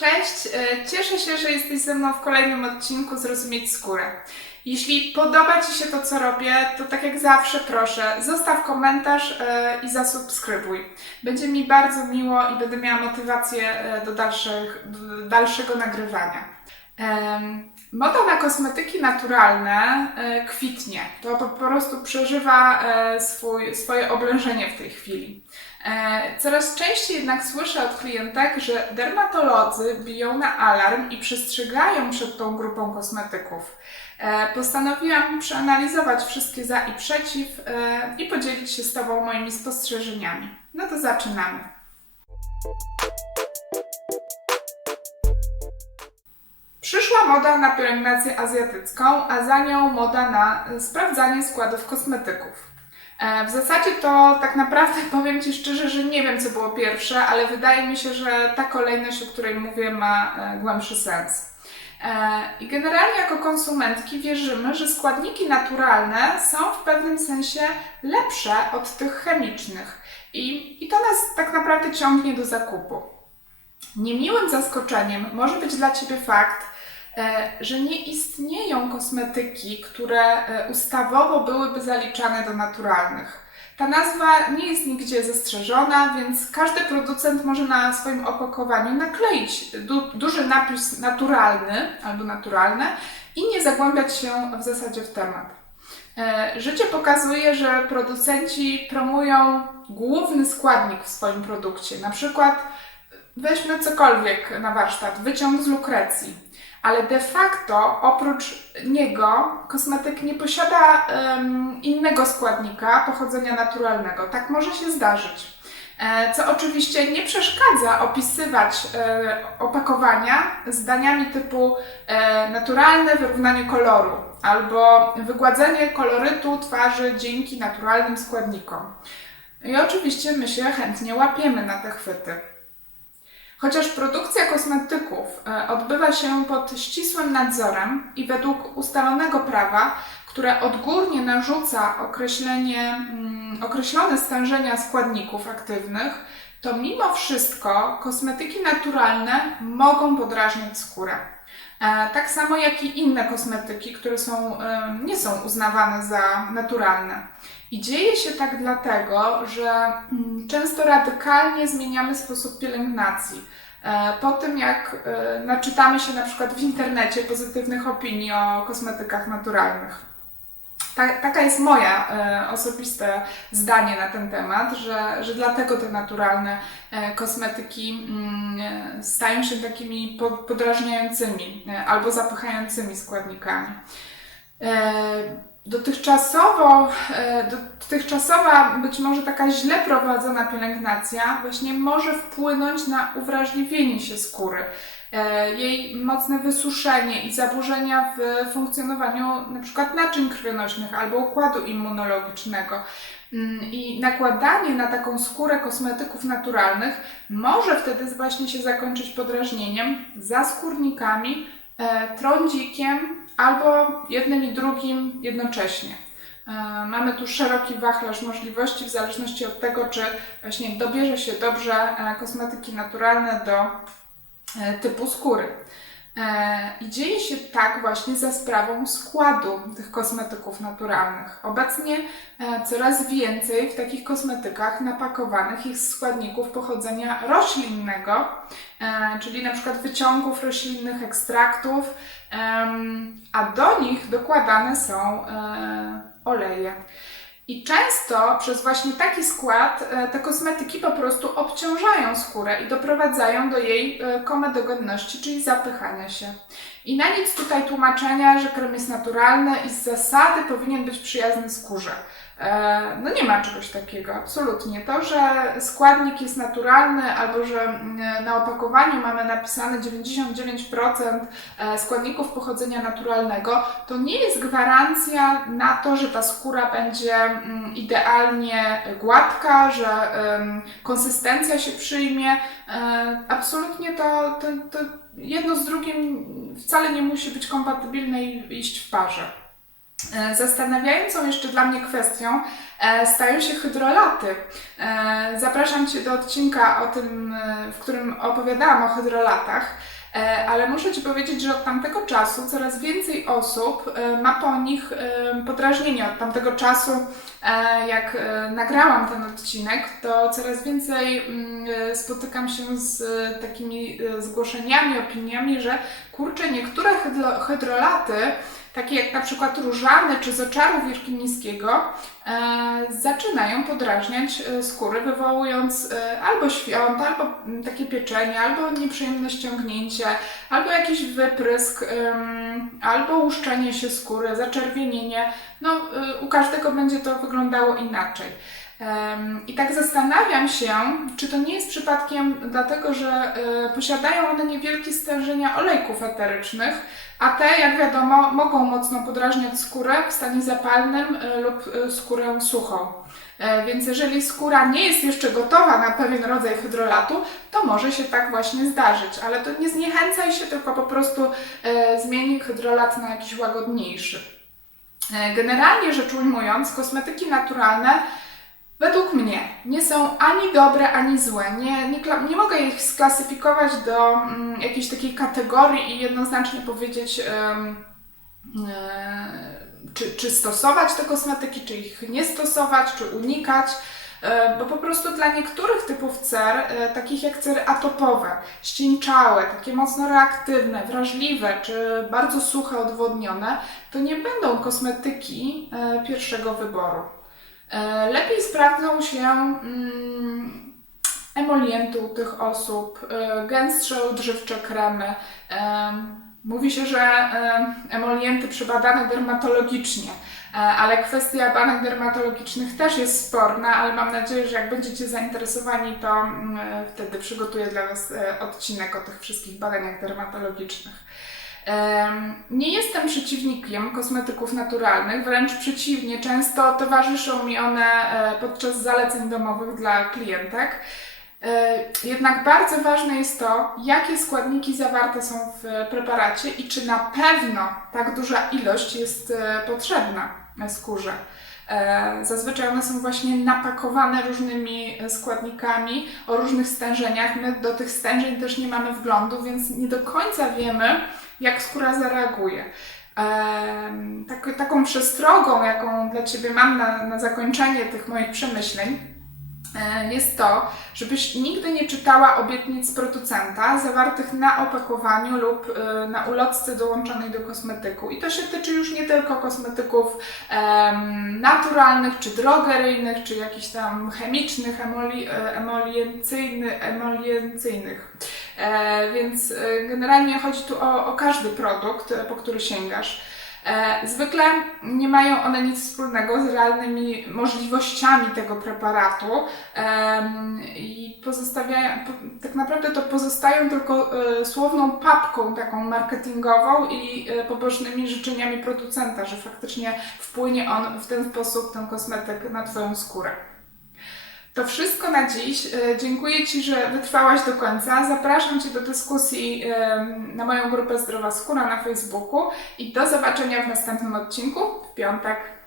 Cześć, e, cieszę się, że jesteś ze mną w kolejnym odcinku Zrozumieć Skórę. Jeśli podoba Ci się to, co robię, to tak jak zawsze proszę, zostaw komentarz e, i zasubskrybuj. Będzie mi bardzo miło i będę miała motywację e, do, dalszych, do dalszego nagrywania. Moda na kosmetyki naturalne e, kwitnie. To po prostu przeżywa e, swój, swoje oblężenie w tej chwili. E, Coraz częściej jednak słyszę od klientek, że dermatolodzy biją na alarm i przestrzegają przed tą grupą kosmetyków. Postanowiłam przeanalizować wszystkie za i przeciw i podzielić się z Tobą moimi spostrzeżeniami. No to zaczynamy. Moda na pielęgnację azjatycką, a za nią moda na sprawdzanie składów kosmetyków. E, W zasadzie to tak naprawdę powiem Ci szczerze, że nie wiem, co było pierwsze, ale wydaje mi się, że ta kolejność, o której mówię, ma e, głębszy sens. E, I generalnie jako konsumentki wierzymy, że składniki naturalne są w pewnym sensie lepsze od tych chemicznych. I, I to nas tak naprawdę ciągnie do zakupu. Niemiłym zaskoczeniem może być dla Ciebie fakt, że nie istnieją kosmetyki, które e, ustawowo byłyby zaliczane do naturalnych. Ta nazwa nie jest nigdzie zastrzeżona, więc każdy producent może na swoim opakowaniu nakleić du- duży napis naturalny albo naturalne i nie zagłębiać się w zasadzie w temat. E, Życie pokazuje, że producenci promują główny składnik w swoim produkcie, na przykład weźmy cokolwiek na warsztat, wyciąg z lukrecji, ale de facto oprócz niego kosmetyk nie posiada em, innego składnika pochodzenia naturalnego. Tak może się zdarzyć. E, Co oczywiście nie przeszkadza opisywać e, opakowania zdaniami typu e, naturalne wyrównanie koloru albo wygładzenie kolorytu twarzy dzięki naturalnym składnikom. I oczywiście my się chętnie łapiemy na te chwyty. Chociaż produkcja kosmetyków e, odbywa się pod ścisłym nadzorem i według ustalonego prawa, które odgórnie narzuca określenie, mm, określone stężenia składników aktywnych, to mimo wszystko kosmetyki naturalne mogą podrażniać skórę. E, Tak samo jak i inne kosmetyki, które są, e, nie są uznawane za naturalne. I dzieje się tak dlatego, że mm, często radykalnie zmieniamy sposób pielęgnacji. E, Po tym, jak e, naczytamy się na przykład w internecie pozytywnych opinii o kosmetykach naturalnych. Ta, taka jest moja e, osobiste zdanie na ten temat, że, że dlatego te naturalne kosmetyki mm, stają się takimi po, podrażniającymi albo zapychającymi składnikami. Dotychczasowo, e, dotychczasowa, być może taka źle prowadzona pielęgnacja właśnie może wpłynąć na uwrażliwienie się skóry, e, jej mocne wysuszenie i zaburzenia w funkcjonowaniu np. naczyń krwionośnych albo układu immunologicznego. Mm, I nakładanie na taką skórę kosmetyków naturalnych może wtedy właśnie się zakończyć podrażnieniem, zaskórnikami, e, trądzikiem albo jednym i drugim jednocześnie. E, Mamy tu szeroki wachlarz możliwości w zależności od tego, czy właśnie dobierze się dobrze e, kosmetyki naturalne do e, typu skóry. E, I dzieje się tak właśnie za sprawą składu tych kosmetyków naturalnych. Obecnie e, coraz więcej w takich kosmetykach napakowanych jest składników pochodzenia roślinnego, e, czyli na przykład wyciągów roślinnych, ekstraktów, a do nich dokładane są oleje. I często przez właśnie taki skład e, te kosmetyki po prostu obciążają skórę i doprowadzają do jej e, komedogodności, czyli zapychania się. I na nic tutaj tłumaczenia, że krem jest naturalny i z zasady powinien być przyjazny skórze. E, No nie ma czegoś takiego, absolutnie. To, że składnik jest naturalny albo że mm, na opakowaniu mamy napisane 99% e, składników pochodzenia naturalnego, to nie jest gwarancja na to, że ta skóra będzie mm, idealnie gładka, że konsystencja się przyjmie. E, Absolutnie to, to, to jedno z drugim wcale nie musi być kompatybilne i iść w parze. E, Zastanawiającą jeszcze dla mnie kwestią e, stają się hydrolaty. E, Zapraszam Cię do odcinka o tym, w którym opowiadałam o hydrolatach. Ale muszę Ci powiedzieć, że od tamtego czasu coraz więcej osób ma po nich podrażnienie. Od tamtego czasu, jak nagrałam ten odcinek, to coraz więcej mm, spotykam się z takimi zgłoszeniami, opiniami, że kurczę, niektóre hydro, hydrolaty, takie jak na przykład różane czy z oczaru wilki niskiego, e, zaczynają podrażniać e, skóry, wywołując e, albo świąt, albo mm, takie pieczenie, albo nieprzyjemne ściągnięcie, albo jakiś wyprysk, albo łuszczenie się skóry, zaczerwienienie. No, u każdego będzie to wyglądało inaczej. I tak zastanawiam się, czy to nie jest przypadkiem dlatego, że e, posiadają one niewielkie stężenia olejków eterycznych, a te, jak wiadomo, mogą mocno podrażniać skórę w stanie zapalnym e, lub e, skórę suchą. Więc jeżeli skóra nie jest jeszcze gotowa na pewien rodzaj hydrolatu, to może się tak właśnie zdarzyć. Ale to nie zniechęcaj się, tylko po prostu zmieni hydrolat na jakiś łagodniejszy. Generalnie rzecz ujmując, kosmetyki naturalne według mnie nie są ani dobre, ani złe. Nie, nie, nie mogę ich sklasyfikować do mm, jakiejś takiej kategorii i jednoznacznie powiedzieć, e, czy, czy stosować te kosmetyki, czy ich nie stosować, czy unikać. E, Bo po prostu dla niektórych typów cer, e, takich jak cery atopowe, ścięczałe, takie mocno reaktywne, wrażliwe, czy bardzo suche, odwodnione, to nie będą kosmetyki pierwszego wyboru. E, Lepiej sprawdzą się mm, emolienty tych osób, e, gęstsze odżywcze kremy. Em, Mówi się, że em, emolienty przebadane dermatologicznie, e, ale kwestia badań dermatologicznych też jest sporna, ale mam nadzieję, że jak będziecie zainteresowani, to mm, e, wtedy przygotuję dla Was e, odcinek o tych wszystkich badaniach dermatologicznych. Nie jestem przeciwnikiem kosmetyków naturalnych, wręcz przeciwnie, często towarzyszą mi one e, podczas zaleceń domowych dla klientek. E, Jednak bardzo ważne jest to, jakie składniki zawarte są w preparacie i czy na pewno tak duża ilość jest e, potrzebna skórze. E, Zazwyczaj one są właśnie napakowane różnymi e, składnikami o różnych stężeniach. My do tych stężeń też nie mamy wglądu, więc nie do końca wiemy, jak skóra zareaguje. Em, Tak, taką przestrogą, jaką dla Ciebie mam na, na zakończenie tych moich przemyśleń, e, jest to, żebyś nigdy nie czytała obietnic producenta zawartych na opakowaniu lub e, na ulotce dołączonej do kosmetyku. I to się tyczy już nie tylko kosmetyków naturalnych, czy drogeryjnych, czy jakichś tam chemicznych, emoli, e, emoliencyjny, emoliencyjnych. E, więc e, generalnie chodzi tu o, o każdy produkt, e, po który sięgasz. E, Zwykle nie mają one nic wspólnego z realnymi możliwościami tego preparatu i pozostawiają, po- tak naprawdę to pozostają tylko e, słowną papką taką marketingową i e, pobocznymi życzeniami producenta, że faktycznie wpłynie on w ten sposób, ten kosmetyk na Twoją skórę. To wszystko na dziś. E, Dziękuję Ci, że wytrwałaś do końca. Zapraszam Cię do dyskusji na moją grupę Zdrowa Skóra na Facebooku i do zobaczenia w następnym odcinku w piątek.